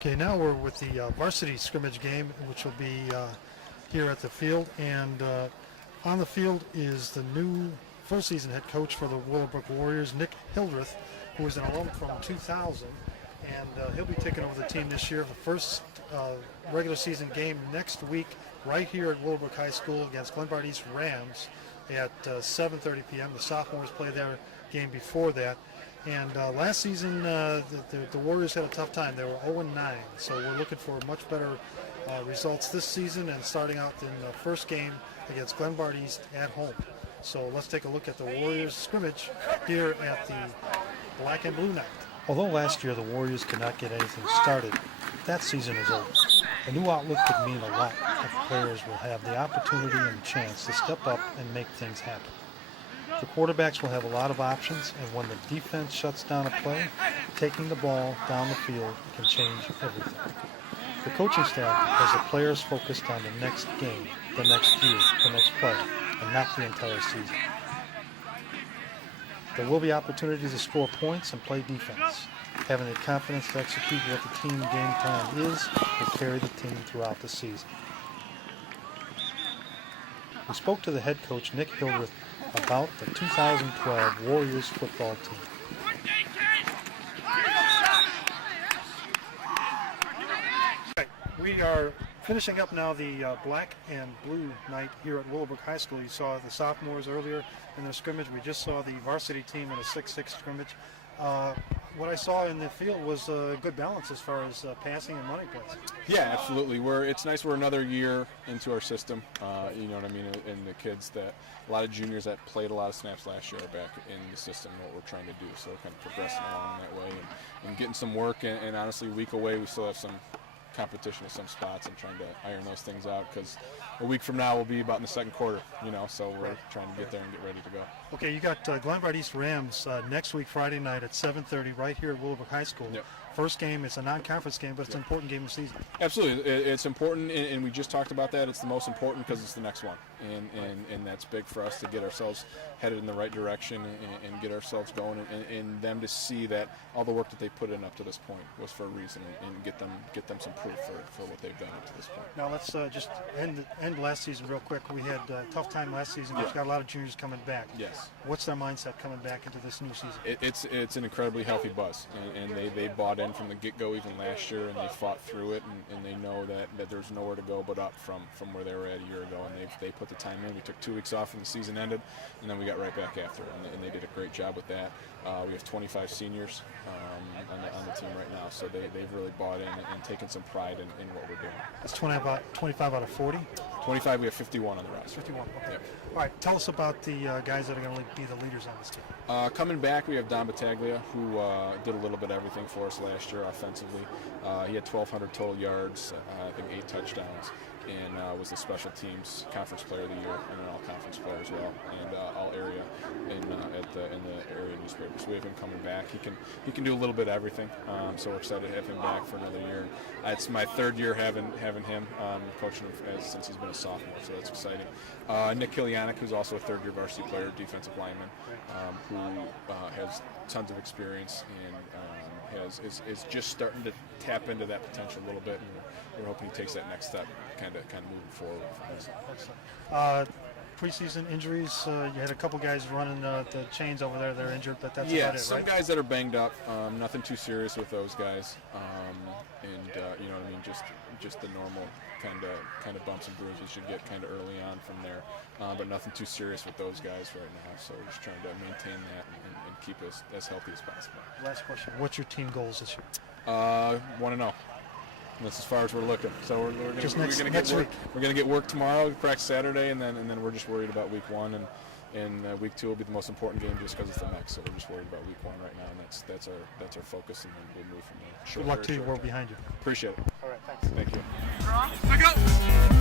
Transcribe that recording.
Okay, now we're with the varsity scrimmage game, which will be here at the field. And on the field is the new full-season head coach for the Willowbrook Warriors, Nick Hildreth, who is an alum from 2000. And he'll be taking over the team this year. The first regular season game next week right here at Willowbrook High School against Glenbard East Rams at 7:30 p.m. The sophomores play their game before that. And last season, the Warriors had a tough time. They were 0-9, so we're looking for much better results this season and starting out in the first game against Glenbard East at home. So let's take a look at the Warriors scrimmage here at the Black and Blue Night. Although last year the Warriors could not get anything started, that season is over. A new outlook could mean a lot if players will have the opportunity and chance to step up and make things happen. The quarterbacks will have a lot of options, and when the defense shuts down a play, taking the ball down the field can change everything. The coaching staff has the players focused on the next game, the next year, the next play, and not the entire season. There will be opportunities to score points and play defense. Having the confidence to execute what the team game plan is will carry the team throughout the season. We spoke to the head coach, Nick Hildreth, about the 2012 Warriors football team. We are finishing up now the Black and Blue Night here at Willowbrook High School. You saw the sophomores earlier in their scrimmage. We just saw the varsity team in a 6-6 scrimmage. What I saw in the field was a good balance as far as passing and running plays. Yeah, absolutely. It's nice we're another year into our system. You know what I mean? And the kids that, a lot of juniors that played a lot of snaps last year are back in the system, what we're trying to do. So kind of progressing along that way and getting some work. And honestly, a week away, we still have some competition at some spots and trying to iron those things out, because a week from now we'll be about in the second quarter, you know, so we're trying to get there and get ready to go. Okay, you got Glenbard East Rams next week, Friday night at 7:30 right here at Willowbrook High School. Yep. First game, it's a non-conference game, but it's an important game of the season. Absolutely, it's important, and we just talked about that. It's the most important because it's the next one, and that's big for us to get ourselves headed in the right direction and get ourselves going, and them to see that all the work that they put in up to this point was for a reason, and get them some proof for what they've done up to this point. Now let's just end last season real quick. We had a tough time last season. We've got a lot of juniors coming back. Yes. What's their mindset coming back into this new season? It's an incredibly healthy buzz, and they bought in from the get-go even last year, and they fought through it, and they know that there's nowhere to go but up from where they were at a year ago, and they put the time in. We took 2 weeks off when the season ended, and then we got right back after it, and they did a great job with that. We have 25 seniors on the team right now, so they've really bought in and taken some pride in what we're doing. That's 25 out of 40? 25, we have 51 on the roster. 51, okay. Yep. All right, tell us about the guys that are going to be the leaders on this team. Coming back, we have Don Battaglia, who did a little bit of everything for us last year offensively. He had 1,200 total yards, I think 8 touchdowns, and was the special teams conference player of the year and an all-conference player as well, and all-area in the area newspaper. So we have him coming back. He can do a little bit of everything, so we're excited to have him back for another year. It's my 3rd year having him, coaching him since he's been a sophomore, so that's exciting. Nick Kilianic, who's also a 3rd-year varsity player, defensive lineman, who has tons of experience and is just starting to tap into that potential a little bit, and we're hoping he takes that next step, kind of moving forward. Excellent. Preseason injuries, you had a couple guys running the chains over there that are injured, but that's about it, right? Some guys that are banged up, nothing too serious with those guys, and you know what I mean, just the normal kind of bumps and bruises you get kind of early on from there, but nothing too serious with those guys right now, so we're just trying to maintain that and keep us as healthy as possible. Last question, what's your team goals this year? 1-0. That's as far as we're looking. So we're going to get work tomorrow, practice Saturday, and then we're just worried about week 1, and week 2 will be the most important game just because it's the next. So we're just worried about week 1 right now, and that's our focus, and then we'll move from there. Good luck to you. We're behind you. Appreciate it. All right, thanks. Thank you.